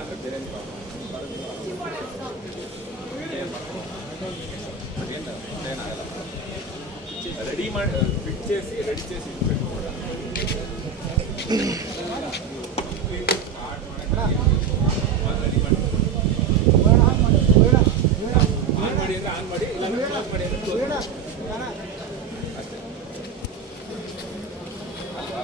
ಅಂದರೆ ಬೇರೆ అదేనాగల ready fit చేసి పెట్టుకోవడం ಆನ್ ಮಾಡಿ ಅಂದರೆ ಆನ್ ಮಾಡಿ ಇಲ್ಲ ಕ್ಲೋಸ್ ಮಾಡಿ ಅಂದರೆ ಕ್ಲೋಸ್ ಅಷ್ಟೇ ಅಲ್ವಾ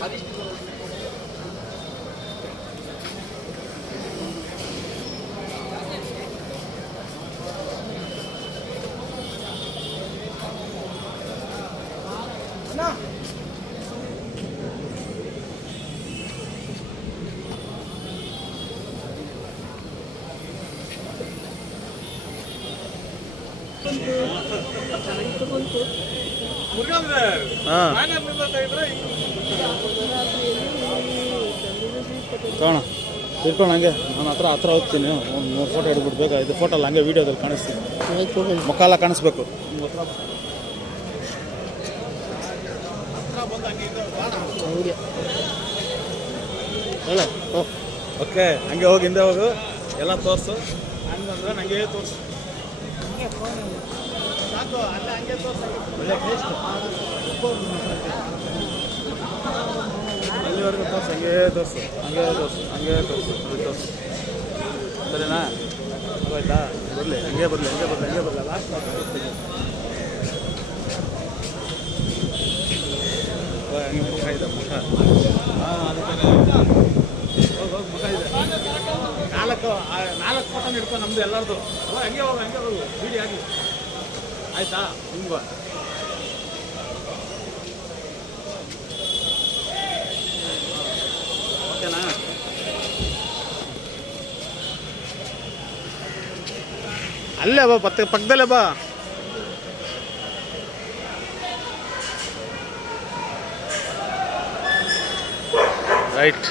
ಹಾಗೆ ಕಾಣ ತಿಳ್ಕೊಂಡು ಹಂಗೆ ನಾನು ಹತ್ರ ಹೋಗ್ತೀನಿ ಒಂದು 3 ಫೋಟೋ ಹಿಡ್ಬಿಡ್ಬೇಕು. ಇದು ಫೋಟೋ ಅಲ್ಲ, ಹಂಗೆ ವೀಡಿಯೋದಲ್ಲಿ ಕಾಣಿಸ್ತೀನಿ, ಮುಖ ಎಲ್ಲ ಕಾಣಿಸ್ಬೇಕು. ಓಕೆ, ಹಂಗೆ ಹೋಗಿ ಹಿಂದೆ ಹೋಗು, ಎಲ್ಲ ತೋರಿಸು. ಹಂಗಂದ್ರೆ ನನಗೆ ತೋರಿಸು ಸಾಕು, ಅಲ್ಲ ಹಂಗೆ ತೋರಿಸು. ಅಲ್ಲಿವರೆಗೂ ತೋರಿಸು, ಹಂಗೆ ತೋರಿಸು. ಸರಿನಾ? ಆಯ್ತಾ? ಬರಲಿ, ಹಂಗೆ ಬರಲಿ. ಲಾಸ್ಟ್ ಹಂಗೆ ಮುಖ ಇದೆ, ಮುಖ. ಹಾಂ, ಅದಕ್ಕೆ ಹೋಗಿ ಮುಖ ಇದೆ. 4 ಫೋಟೋ ಹಿಡ್ಕೊ ನಮ್ಮದು ಎಲ್ಲರದು. ಹಂಗೆ ಹೋಗು ವೀಡಿಯೋ ಆಗಿ. ಆಯಿತಾ? ಹಿಂಗೆ ಓಕೆನಾ? ಅಲ್ಲೇ ಬಾ, ಪಕ್ಕದಲ್ಲೇ ಬಾ. ರೈಟ್.